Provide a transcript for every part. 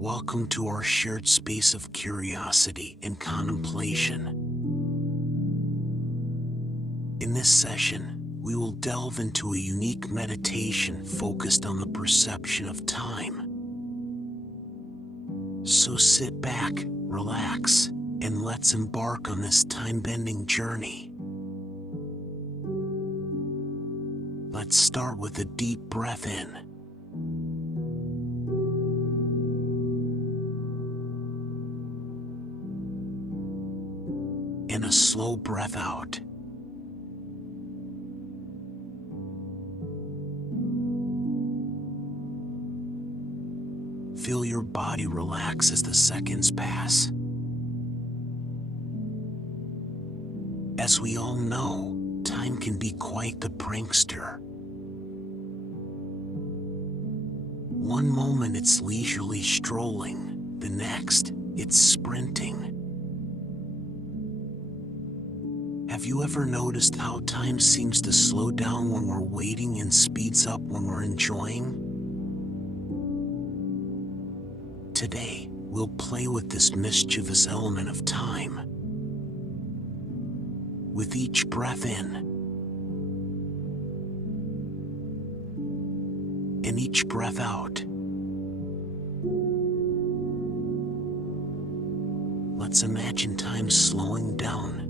Welcome to our shared space of curiosity and contemplation. In this session, we will delve into a unique meditation focused on the perception of time. So sit back, relax, and let's embark on this time-bending journey. Let's start with a deep breath in. And a slow breath out. Feel your body relax as the seconds pass. As we all know, time can be quite the prankster. One moment it's leisurely strolling, the next, it's sprinting. Have you ever noticed how time seems to slow down when we're waiting and speeds up when we're enjoying? Today, we'll play with this mischievous element of time. With each breath in, and each breath out, let's imagine time slowing down.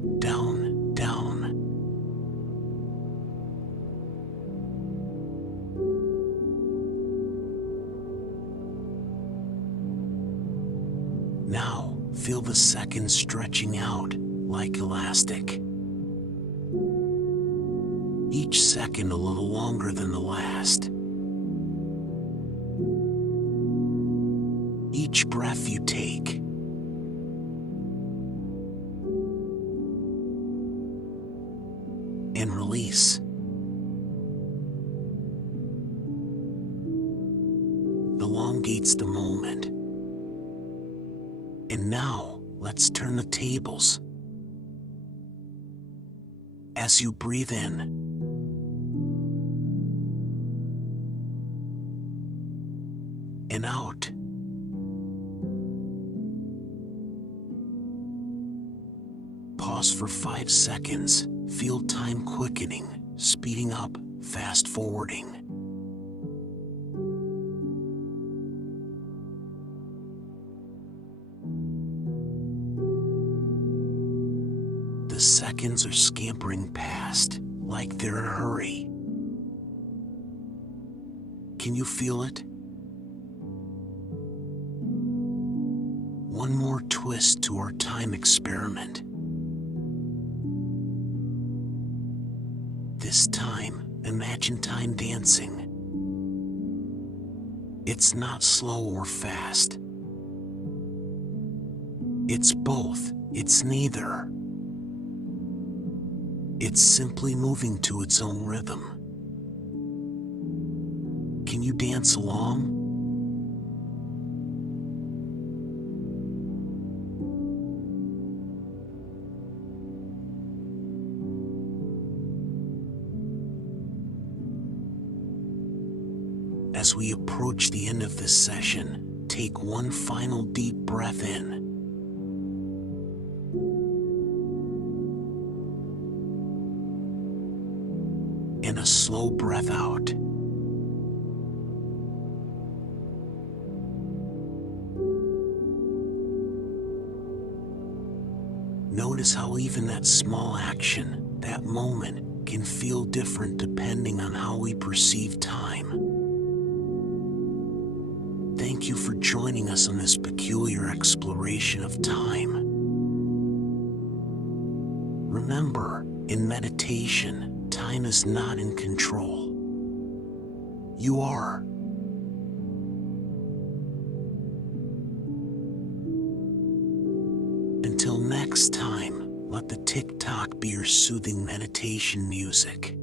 Now, feel the seconds stretching out like elastic. Each second a little longer than the last. Each breath you take, and release, elongates the moment. And now, let's turn the tables. As you breathe in, and out, pause for 5 seconds. Feel time quickening, speeding up, fast forwarding. The seconds are scampering past, like they're in a hurry. Can you feel it? One more twist to our time experiment. This time, imagine time dancing. It's not slow or fast. It's both, it's neither. It's simply moving to its own rhythm. Can you dance along? As we approach the end of this session, take one final deep breath in. And a slow breath out. Notice how even that small action, that moment, can feel different depending on how we perceive time. Thank you for joining us on this peculiar exploration of time. Remember, in meditation, time is not in control. You are. Until next time, let the tick-tock be your soothing meditation music.